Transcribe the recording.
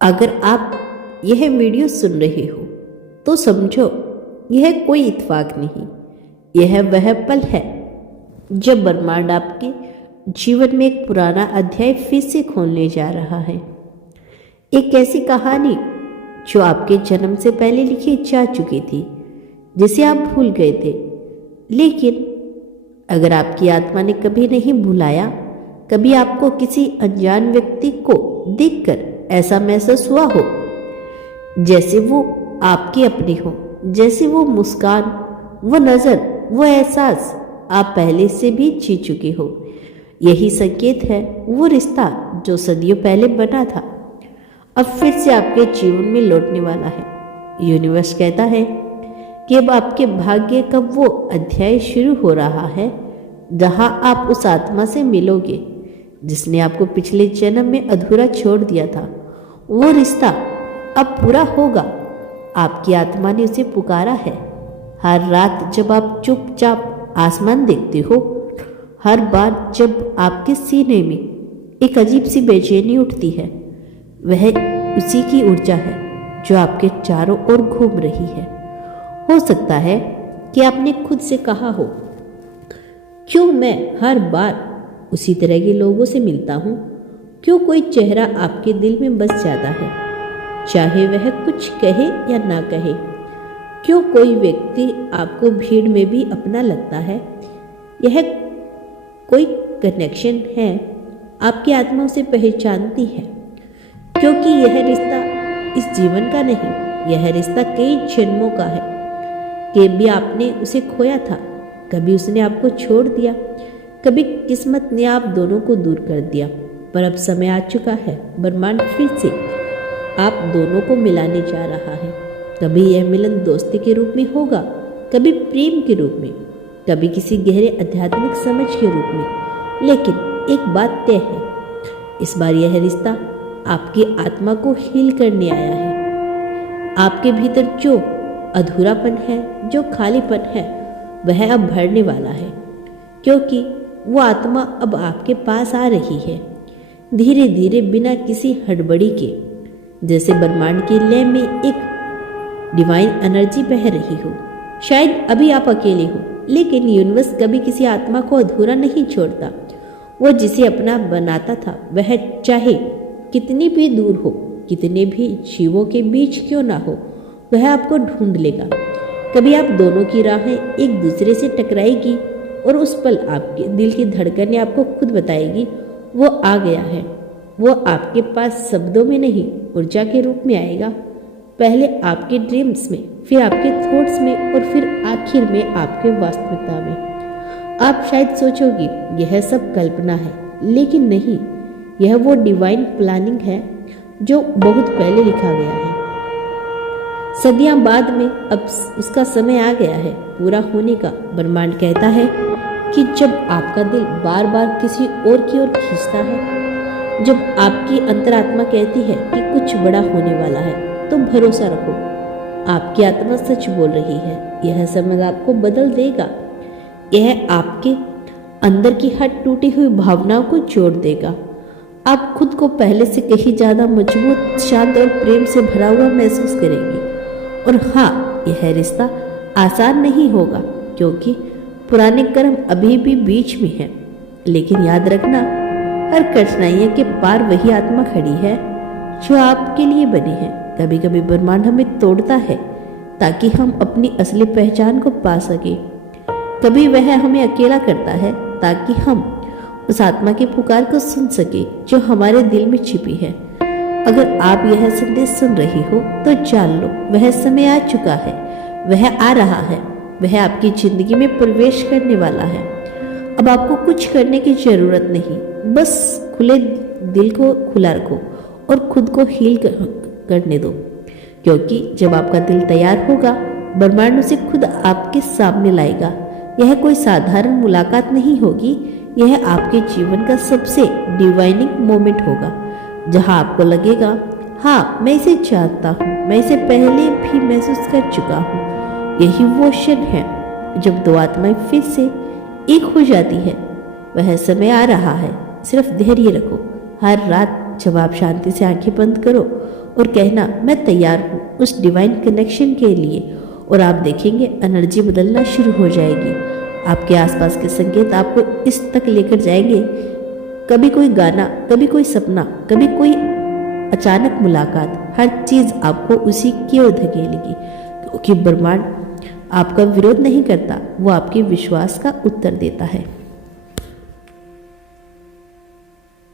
अगर आप यह वीडियो सुन रहे हो तो समझो यह कोई इत्तेफाक नहीं, यह वह पल है जब ब्रह्मांड आपके जीवन में एक पुराना अध्याय फिर से खोलने जा रहा है। एक ऐसी कहानी जो आपके जन्म से पहले लिखी जा चुकी थी, जिसे आप भूल गए थे। लेकिन अगर आपकी आत्मा ने कभी नहीं भुलाया, कभी आपको किसी अनजान व्यक्ति को देखकर ऐसा महसूस हुआ हो जैसे वो आपके अपने हो, जैसे वो मुस्कान, वो नज़र, वो एहसास आप पहले से भी जी चुके हो, यही संकेत है वो रिश्ता जो सदियों पहले बना था अब फिर से आपके जीवन में लौटने वाला है। यूनिवर्स कहता है कि अब आपके भाग्य का वो अध्याय शुरू हो रहा है जहां आप उस आत्मा से मिलोगे जिसने आपको पिछले जन्म में अधूरा छोड़ दिया था। वो रिश्ता अब पूरा होगा। आपकी आत्मा ने उसे पुकारा है। हर रात जब आप चुपचाप आसमान देखते हो, हर बार जब आपके सीने में एक अजीब सी बेचैनी उठती है, वह उसी की ऊर्जा है जो आपके चारों ओर घूम रही है। हो सकता है कि आपने खुद से कहा हो, क्यों मैं हर बार उसी तरह के लोगों से मिलता हूँ? क्यों कोई चेहरा आपके दिल में बस जाता है, चाहे वह कुछ कहे या ना कहे? क्यों कोई व्यक्ति आपको भीड़ में भी अपना लगता है? यह कोई कनेक्शन है, आपकी आत्मा उसे पहचानती है, क्योंकि यह रिश्ता इस जीवन का नहीं, यह रिश्ता कई जन्मों का है। कभी आपने उसे खोया था, कभी उसने आपको छोड़ दिया, कभी किस्मत ने आप दोनों को दूर कर दिया, पर अब समय आ चुका है। ब्रह्मांड फिर से आप दोनों को मिलाने जा रहा है। कभी यह मिलन दोस्ती के रूप में होगा, कभी प्रेम के रूप में, कभी किसी गहरे आध्यात्मिक समझ के रूप में। लेकिन एक बात तय है, इस बार यह रिश्ता आपकी आत्मा को हील करने आया है। आपके भीतर जो अधूरापन है, जो खालीपन है, वह अब भरने वाला है, क्योंकि वो आत्मा अब आपके पास आ रही है, धीरे धीरे, बिना किसी हड़बड़ी के, जैसे ब्रह्मांड के लय में एक डिवाइन एनर्जी बह रही हो। शायद अभी आप अकेले हो, लेकिन यूनिवर्स कभी किसी आत्मा को अधूरा नहीं छोड़ता। वो जिसे अपना बनाता था, वह चाहे कितनी भी दूर हो, कितने भी जीवों के बीच क्यों ना हो, वह आपको ढूंढ लेगा। कभी आप दोनों की राहें एक दूसरे से टकराएगी और उस पल आपके दिल की धड़कन आपको खुद बताएगी, वो आ गया है। वो आपके पास शब्दों में नहीं, ऊर्जा के रूप में आएगा। पहले आपके ड्रीम्स में, फिर आपके थॉट्स में, और फिर आखिर में आपके वास्तविकता में। आप शायद सोचोगे यह सब कल्पना है, लेकिन नहीं, यह वो डिवाइन प्लानिंग है जो बहुत पहले लिखा गया है। सदियां बाद में अब उसका समय आ गया है पूरा होने का। ब्रह्मांड कहता है कि जब आपका दिल बार बार किसी और की ओर खींचता है, जब आपकी अंतरात्मा कहती है कि कुछ बड़ा होने वाला है, तो भरोसा रखो, आपकी आत्मा सच बोल रही है। यह समय आपको बदल देगा। यह आपके अंदर की हर टूटी हुई भावनाओं को जोड़ देगा। आप खुद को पहले से कहीं ज्यादा मजबूत, शांत और प्रेम से भरा हुआ महसूस करेंगे। और हाँ, यह रिश्ता आसान नहीं होगा, क्योंकि पुराने कर्म अभी भी बीच में है। लेकिन याद रखना, हर कठिनाइयों के पार वही आत्मा खड़ी है जो आपके लिए बनी है। कभी कभी ब्रह्मांड हमें तोड़ता है ताकि हम अपनी असली पहचान को पा सके। कभी वह हमें अकेला करता है ताकि हम उस आत्मा की पुकार को सुन सके जो हमारे दिल में छिपी है। अगर आप यह संदेश सुन रही हो तो जान लो, वह समय आ चुका है, वह आ रहा है, वह आपकी जिंदगी में प्रवेश करने वाला है। अब आपको कुछ करने की जरूरत नहीं, बस खुले दिल को खुला रखो और खुद को हील करने दो, क्योंकि जब आपका दिल तैयार होगा, ब्रह्मांड उसे खुद आपके सामने लाएगा। यह कोई साधारण मुलाकात नहीं होगी, यह आपके जीवन का सबसे डिवाइनिंग मोमेंट होगा, जहां आपको लगेगा, हाँ, मैं इसे जानता हूँ, मैं इसे पहले भी महसूस कर चुका हूँ। यही वो क्षण है जब दो आत्माएं फिर से एक हो जाती है। वह समय आ रहा है, सिर्फ धैर्य रखो। हर रात जब आप शांति से आंखें बंद करो और कहना मैं तैयार हूँ उस डिवाइन कनेक्शन के लिए, और आप देखेंगे एनर्जी बदलना शुरू हो जाएगी। आपके आसपास के संकेत आपको इस तक लेकर जाएंगे। कभी कोई गाना, कभी कोई सपना, कभी कोई अचानक मुलाकात, हर चीज़ आपको उसी की ओर धकेलेगी, क्योंकि ब्रह्मांड आपका विरोध नहीं करता, वो आपके विश्वास का उत्तर देता है।